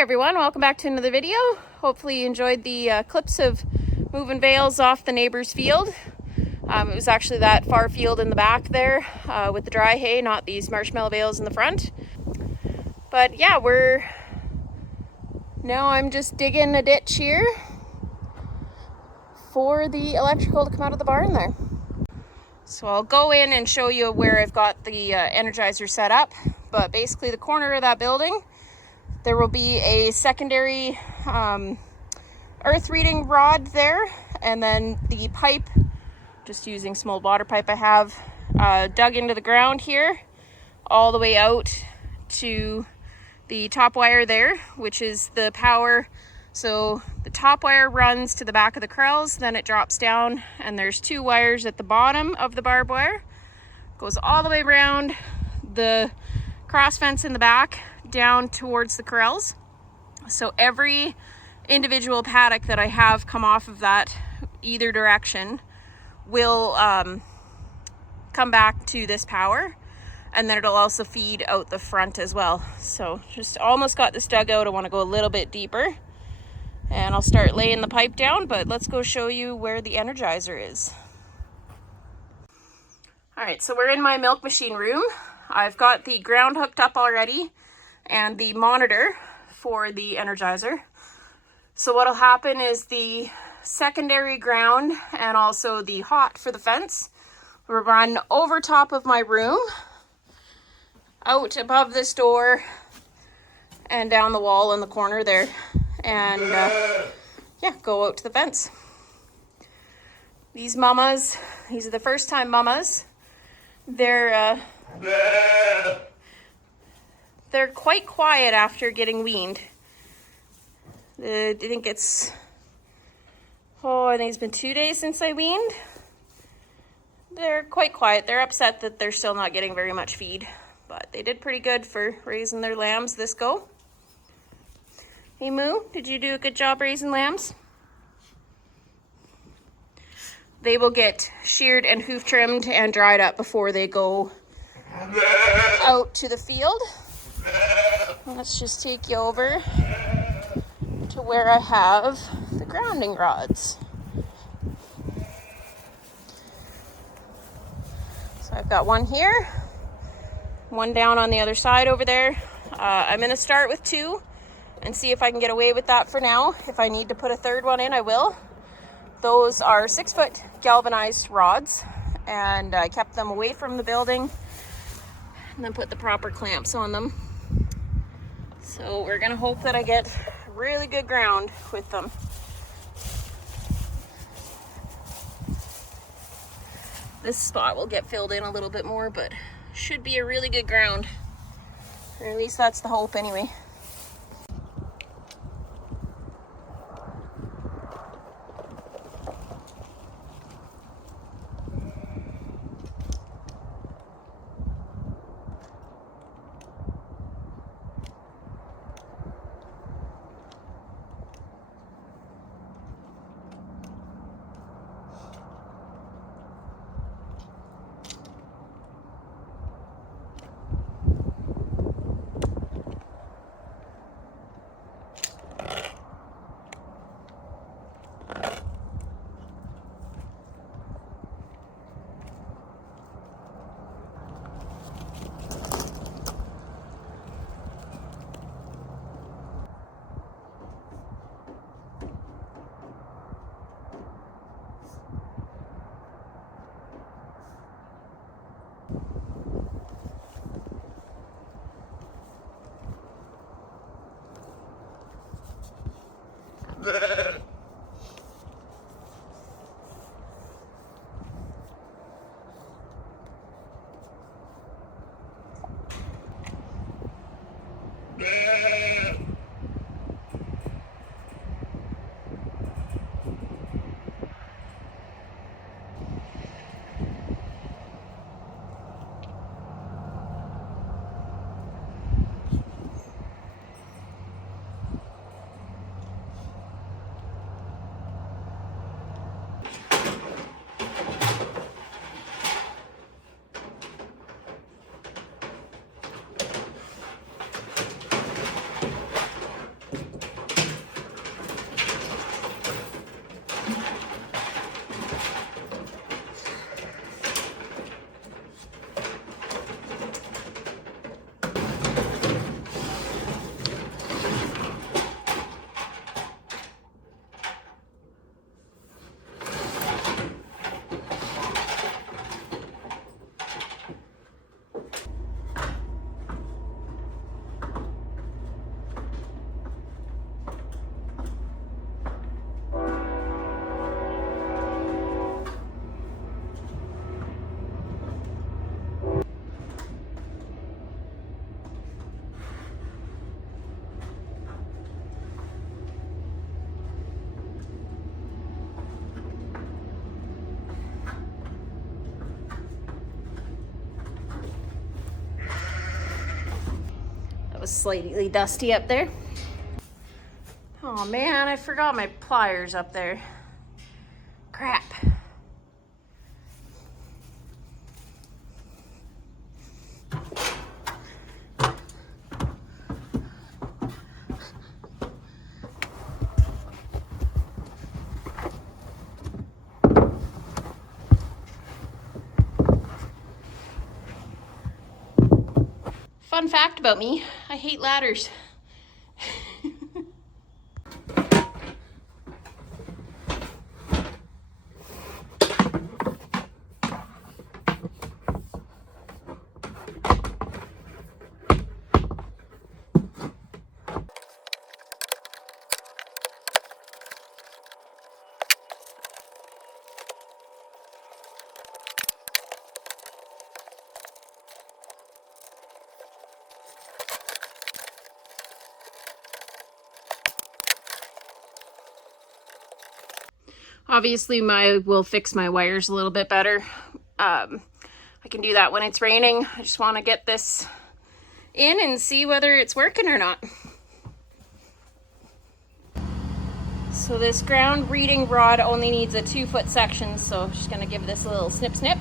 everyone, welcome back to another video. Hopefully you enjoyed the clips of moving bales off the neighbor's field. It was actually that far field in the back there with the dry hay, not these marshmallow bales in the front. But yeah, I'm just digging a ditch here for the electrical to come out of the barn there. So I'll go in and show you where I've got the Energizer set up. But basically the corner of that building, there will be a secondary earth reading rod there, and then the pipe, just using small water pipe I have, dug into the ground here, all the way out to the top wire there, which is the power. So the top wire runs to the back of the corrals, then it drops down, and there's two wires at the bottom of the barbed wire. Goes all the way around the cross fence in the back down towards the corrals. So every individual paddock that I have come off of that either direction will come back to this power, and then it'll also feed out the front as well. So just almost got this dug out. I want to go a little bit deeper and I'll start laying the pipe down, but let's go show you where the Energizer is. All right, so we're in my milk machine room. I've got the ground hooked up already and the monitor for the Energizer. So what'll happen is the secondary ground and also the hot for the fence will run over top of my room, out above this door, and down the wall in the corner there, and yeah, go out to the fence. These mamas, these are the first time mamas. They're quite quiet after getting weaned. I think it's been 2 days since I weaned. They're quite quiet. They're upset that they're still not getting very much feed, but they did pretty good for raising their lambs this go. Hey Moo, did you do a good job raising lambs? They will get sheared and hoof trimmed and dried up before they go out to the field. Let's just take you over to where I have the grounding rods. So I've got one here, one down on the other side over there. I'm gonna start with two and see if I can get away with that for now. If I need to put a third one in, I will. Those are 6-foot galvanized rods, and I kept them away from the building and then put the proper clamps on them. So we're gonna hope that I get really good ground with them. This spot will get filled in a little bit more, but should be a really good ground. Or at least that's the hope anyway. slightly dusty up there. Oh man, I forgot my pliers up there. Crap. Fun fact about me, I hate ladders. Obviously, will fix my wires a little bit better. I can do that when it's raining. I just want to get this in and see whether it's working or not. So this ground reading rod only needs a 2-foot section, so I'm just going to give this a little snip snip.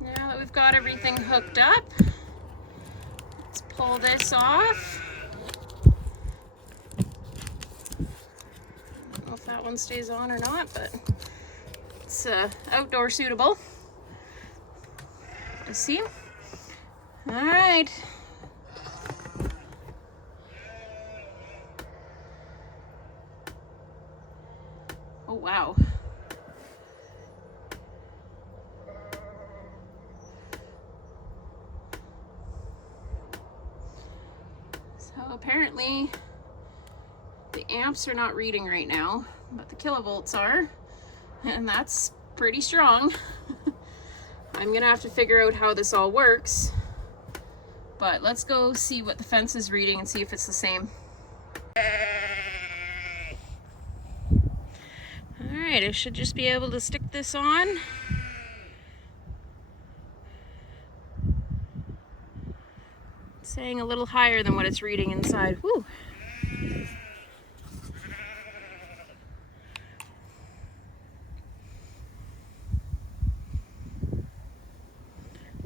Now that we've got everything hooked up, let's pull this off. I don't know if that one stays on or not, but it's outdoor suitable. You see? All right. Oh, wow. So apparently the amps are not reading right now, but the kilovolts are, and that's pretty strong. I'm gonna have to figure out how this all works, but let's go see what the fence is reading and see if it's the same. All right, I should just be able to stick this on. It's saying a little higher than what it's reading inside. Woo.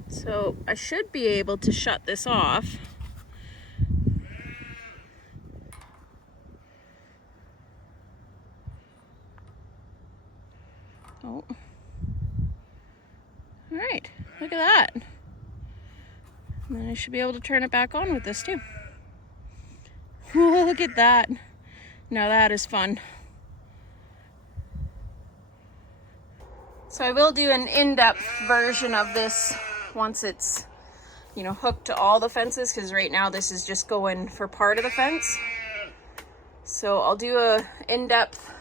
So I should be able to shut this off. Oh. All right, look at that. And then I should be able to turn it back on with this too. Look at that. Now that is fun. So I will do an in-depth version of this once it's, you know, hooked to all the fences, because right now this is just going for part of the fence. So I'll do a in-depth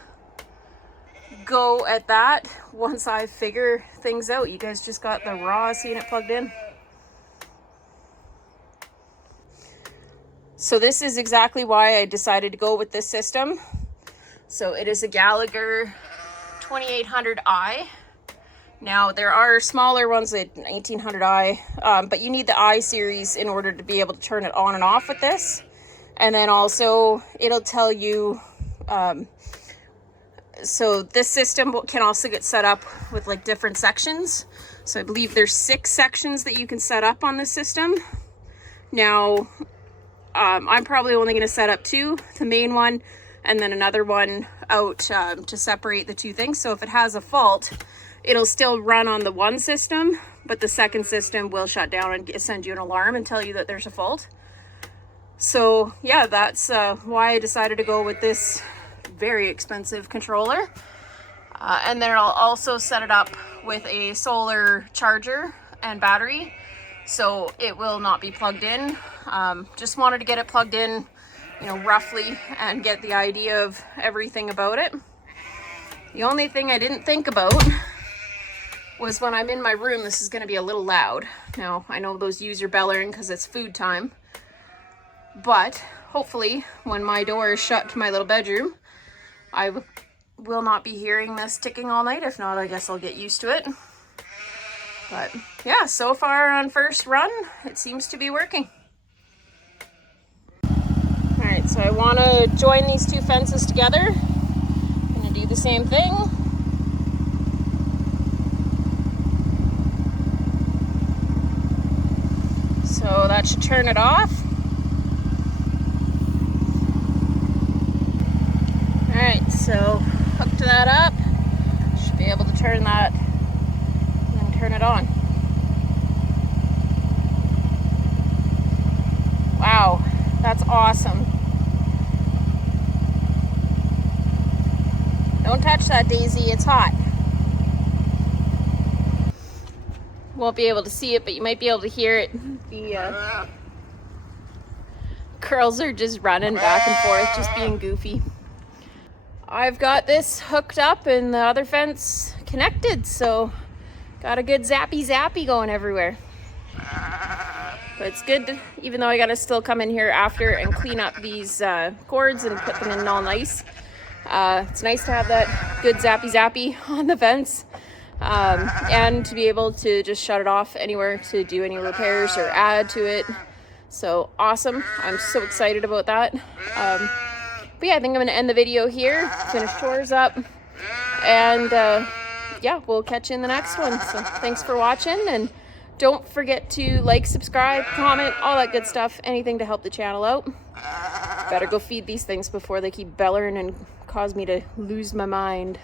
go at that once I figure things out. You guys just got the raw seeing it plugged in. So this is exactly why I decided to go with this system. So it is a Gallagher 2800i. Now there are smaller ones at 1800i, but you need the I series in order to be able to turn it on and off with this. And then also it'll tell you, so this system can also get set up with like different sections. So I believe there's 6 sections that you can set up on this system. Now, I'm probably only going to set up 2, the main one, and then another one out to separate the 2 things. So if it has a fault, it'll still run on the one system, but the second system will shut down and send you an alarm and tell you that there's a fault. So yeah, that's why I decided to go with this very expensive controller. And then I'll also set it up with a solar charger and battery, so it will not be plugged in. Just wanted to get it plugged in, you know, roughly, and get the idea of everything about it. The only thing I didn't think about was when I'm in my room, this is going to be a little loud. Now, I know those ewes are bellowing because it's food time, but hopefully when my door is shut to my little bedroom, I will not be hearing this ticking all night. If not, I guess I'll get used to it. But yeah, so far on first run, it seems to be working. All right, so I want to join these 2 fences together. I'm going to do the same thing. So that should turn it off. All right, so hooked that up. Should be able to turn that and then turn it on. Wow, that's awesome. Don't touch that, Daisy, it's hot. Won't be able to see it, but you might be able to hear it. The girls are just running back and forth, just being goofy. I've got this hooked up and the other fence connected, so got a good zappy going everywhere. But it's good to, even though I gotta still come in here after and clean up these cords and put them in all nice. It's nice to have that good zappy on the fence, and to be able to just shut it off anywhere to do any repairs or add to it. So awesome. I'm so excited about that. But yeah, I think I'm going to end the video here, finish chores up, and yeah, we'll catch you in the next one. So thanks for watching, and don't forget to like, subscribe, comment, all that good stuff, anything to help the channel out. Better go feed these things before they keep bellowing and cause me to lose my mind.